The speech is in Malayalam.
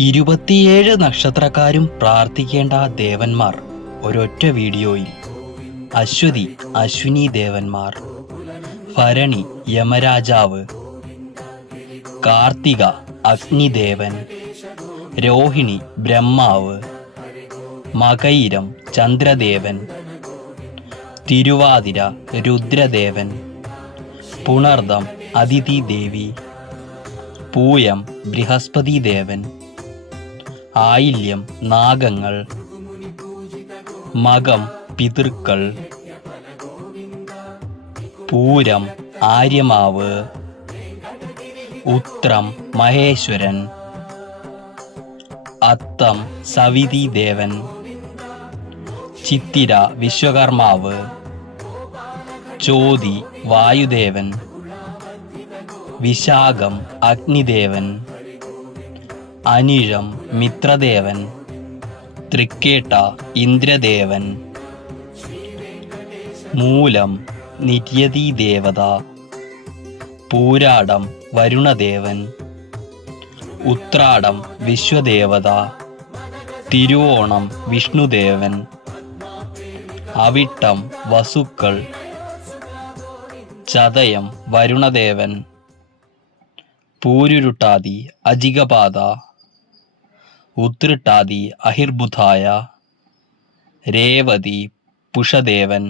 27 നക്ഷത്രക്കാരും പ്രാർത്ഥിക്കേണ്ട ദേവന്മാർ ഒരൊറ്റ വീഡിയോയിൽ. അശ്വതി അശ്വിനി ദേവന്മാർ, ഭരണി യമരാജാവ്, കാർത്തിക അഗ്നിദേവൻ, രോഹിണി ബ്രഹ്മാവ്, മകയിരം ചന്ദ്രദേവൻ, തിരുവാതിര രുദ്രദേവൻ, പുണർദം അതിഥി ദേവി, പൂയം ബൃഹസ്പതി ദേവൻ, ആയില്യം നാഗങ്ങൾ, മകം പിതൃക്കൾ, പൂരം ആര്യമാവ്, ഉത്രം മഹേശ്വരൻ, അത്തം സവിതി ദേവൻ, ചിത്തിര വിശ്വകർമാവ്, ചോതി വായുദേവൻ, വിശാഖം അഗ്നിദേവൻ, അനിഴം മിത്രദേവൻ, തൃക്കേട്ട ഇന്ദ്രദേവൻ, മൂലം നിര്യതി ദേവത, പൂരാടം വരുണദേവൻ, ഉത്രാടം വിശ്വദേവത, തിരുവോണം വിഷ്ണുദേവൻ, അവിട്ടം വസുക്കൾ, ചതയം വരുണദേവൻ, പൂരുരുട്ടാതി അജികപാത, ഉത്രിട്ടാതി അഹിർബുധായ, രേവതി പുഷദേവൻ.